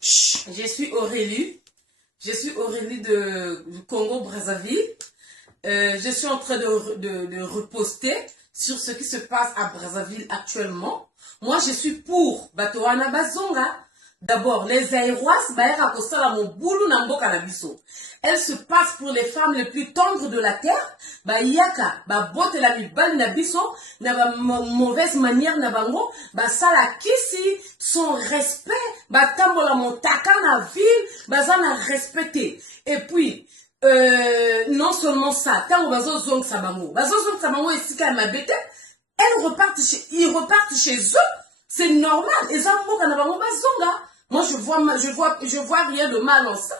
Je suis Aurélie. Je suis Aurélie du Congo-Brazzaville. Je suis en train de reposter sur ce qui se passe à Brazzaville actuellement. Moi, je suis pour Batoana Bazonga. D'abord, les Aéroises, elle se passe pour les femmes les plus tendres de la terre. Ba yaka, ba bote la mibali na biso, na ba mauvaise manière na bango, ba sala kisi, son respect, ba tambola montaka na ville, ba zana respecté. Et puis, non seulement ça, tango bazo zong sa bango et sika ma bête, ils repartent chez eux, c'est normal. Et ça, moi, je vois rien de mal en ça.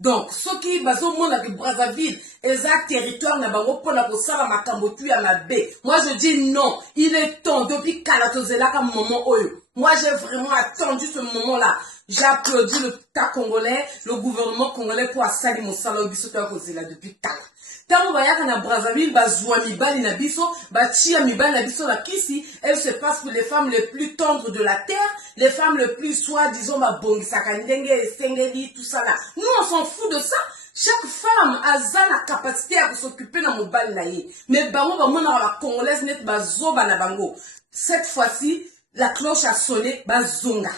Donc, ceux qui bazo mona que Brazzaville, exact territoire na bango pour la posala makambotu ya mabe. Moi, je dis non. Il est temps depuis Kalatozela comme moment oyo. Moi, j'ai vraiment attendu ce moment-là. J'applaudis le tas congolais, le gouvernement congolais pour assali mon salon bisoto à cause là depuis Kala. Tant que na Brazzaville, bazwa mibali na biso, chia mibali na biso la kisi, elle se passe pour les femmes les plus tendres de la terre, les femmes les plus soi-disant bongisaka ndenge sengeli tout ça là. Nous on s'en fout de ça. Chaque femme a la capacité à s'occuper dans mon bal là. Mais bango ba mona la congolaise net bazoba na bango. Cette fois-ci, la cloche a sonné bazonga.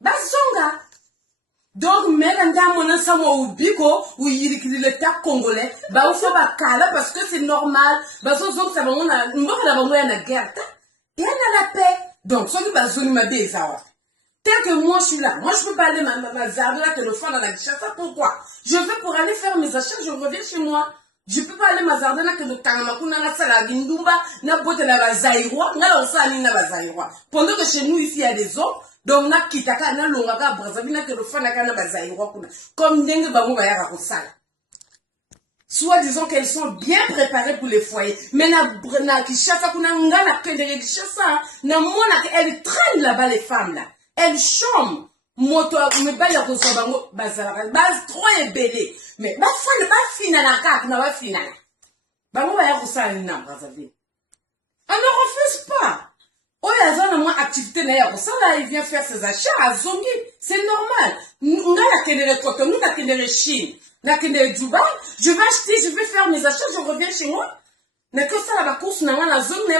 Bazonga. Donc, même dans mon ensemble ou biko, ou l'État congolais, bah, ou faut pas cala parce que c'est normal. Bah, ça, ça va, on a la guerre, et on a la paix. Donc, ça, qui va zone ma bise, ça. Tel que moi, je suis là. Moi, je peux pas aller ma zarde là, téléphone dans la chata. Pourquoi? Je vais pour aller faire mes achats, je reviens chez moi. Je peux pas aller ma zarde là, que le Tangamakuna, la sala, Gindumba, na bote la bazaïrois, na la osani, na bazaïrois. Pendant que chez nous, ici, il y a des hommes. Donc, na kitaka na longaka Brazzaville na kelofana kana bazaïrois kuna. Comme dengue bango bayaka kosala. Soit disant qu'elles sont bien préparées pour les foyers. Mais na kishasa kuna ngana kendere kishasa na mona elle traîne là-bas les femmes là. Elles chôment. Moto me baya ko so bango bazala base trop ébélé. Mais ba fane ba fina na kak na ba fina. Bango bayaka kosala na Brazzaville. On ne refuse pas. Oh, activité il vient faire ses achats à Zongi. C'est normal. Nous, Chine. Dubaï. Je vais acheter, je vais faire mes achats, je reviens chez moi. Mais que ça, la course, la zone,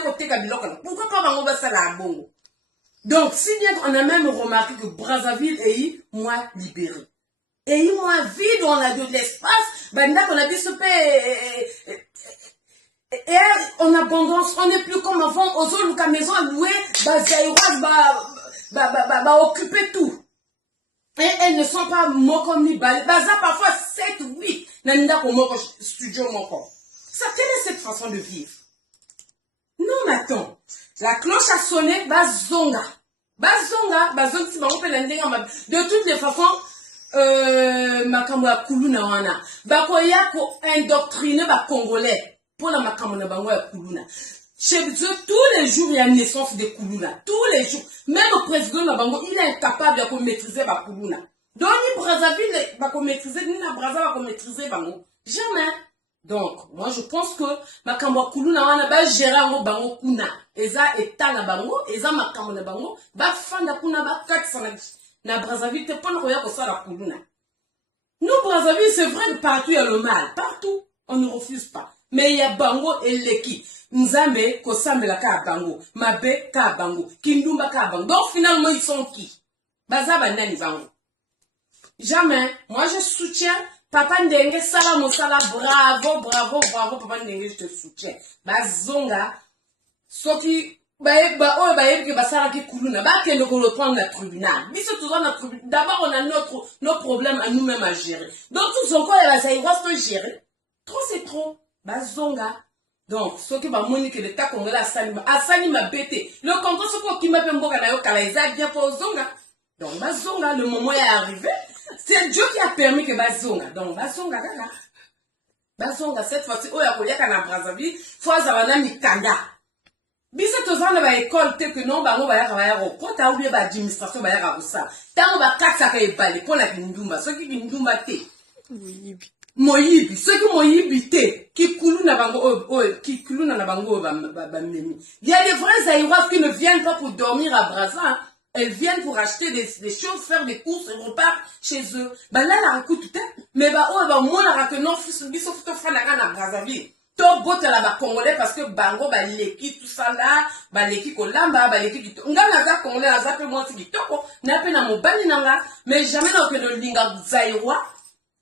pourquoi pas on va faire la bongo? Donc, si bien qu'on a même remarqué que Brazzaville est moins libéré. Et moins vide, on a de l'espace, ben là, on a dit ce et en abondance, on n'est plus comme avant, aux autres maisons à louer, occuper tout. Et elles ne sont pas moko ni balé. Baza parfois 7, 8. Nanda ko moko studio moko. Ça, quelle est cette façon de vivre? Non, mais attends. La cloche a sonné, bazonga. Bazonga, si on peut l'endinga. De toutes les façons, makambo ya kuluna wana. Bakoya ko indoctriner ba congolais. Pour la makamona bango ya kuluna. Chez eux, tous les jours, il y a une naissance de kuluna. Tous les jours. Même le président de bango, il est incapable de maîtriser ba kuluna. Donc, ni Brazzaville, va maîtriser, ni la Brazzaville va maîtriser bango. Jamais. Donc, moi, je pense que makambo kuluna wana ba gérer ngo bango kuna. Eza etana bango, eza makamona bango, ba fanda kuna ba katsa na Brazzaville, te pona koya ko sala kuluna. Nous, Brazzaville, c'est vrai que partout il y a le mal. Partout. On ne refuse pas. Mais il y a bango et leki. Nzambe, kosambela ka bango. Mabe ka bango. Kindumba ka bango. Donc finalement, ils sont qui? Bazaba nani bango. Jamais. Moi, je soutiens. Papa Ndenge, sala mosala, bravo, Papa Ndenge, je te soutiens. Bazonga, soki, que basara ki kuluna, kende ko reprendre la tribunal. Biso toujours na tribunal. D'abord, on a nos problèmes à nous-mêmes à gérer. Donc, tout son corps, il va se gérer. Trop, c'est trop. Bazonga. Donc, ce qui va monique le tas congolais asani ma bête. Le Congo, ce qui m'a fait mboka na yo kalaïza bien pour zonga. Donc, bazonga, le moment est arrivé. C'est Dieu qui a permis que bazonga. Donc, bazonga, là. Bazonga, cette fois-ci, oh, ya koya kana Brazzaville, faut azabana mikanda. Bise tozana ba école te que non, bango ba ya kota ou bien ba administration ba ya kosa. Tango ba katsa ka ebale pour la kindumba. Ce qui kindumba te. Oui. Moyibi, ceux qui moyibi te, qui coulent na bango, qui coulent na bango, il y a des vrais Aïrois qui ne viennent pas pour dormir à Brazza. elles viennent pour acheter des choses, faire des courses, elles repartent chez eux. Bah là, la raconte tout mais bah, oh, bah, moi, la raconte, non, biso, faut faire la canne à Brazzaville. To bote la ba congolais parce que bango, bah, l'équipe, tout ça là, bah, l'équipe kolamba, bah, l'équipe qui nga naza congolais, naza pe moi, c'est qui toko, n'a pe na mobali nanga, mais jamais dans que de linga zaïrois,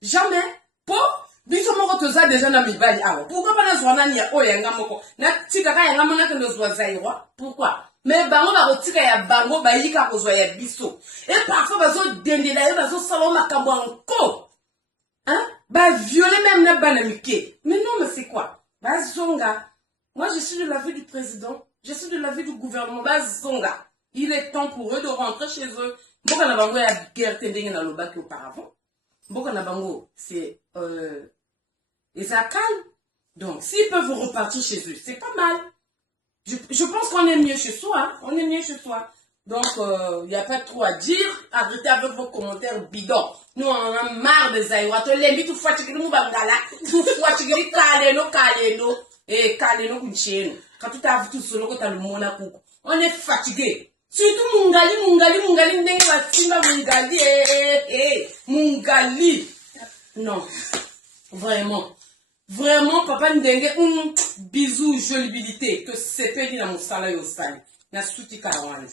jamais, po, biso moko toza déjà na mibali, ah, pourquoi pas na zwana ni ya oyanga moko, na tika ka yanga mona que nos zwa zaïrois, pourquoi? Mais bango ba rotika ya bango ba yika kozwa ya biso. Et parfois bazo dendela yo bazo sala makambo encore. Hein? Bah violer même na banamike. Mais non, mais c'est quoi? Bah zonga. Moi je suis de l'avis du président, je suis de l'avis du gouvernement. Bah zonga. Il est temps pour eux de rentrer chez eux. Boka na bango ya guerre tendenge na loba ki auparavant. Boka na bango c'est et ça calme. Donc s'ils peuvent repartir chez eux, c'est pas mal. Je pense qu'on est mieux chez soi. Hein? On est mieux chez soi. Donc, il n'y a pas trop à dire. Arrêtez avec vos commentaires bidons. Nous, on en a marre des aïwas. Tu l'aimes, tu fais que nous bangala. Tu fais que kaleno. Et kaleno kuncheno. Quand tu as vu tout solo, tu as le monaco. On est fatigué. Surtout mungali, n'engue va simba mungali. Mungali. Non. Vraiment. Vraiment, papa Ndenge, bisous, jolibilité, que c'est pédi dans mon salaire au stade. Na souti karawani.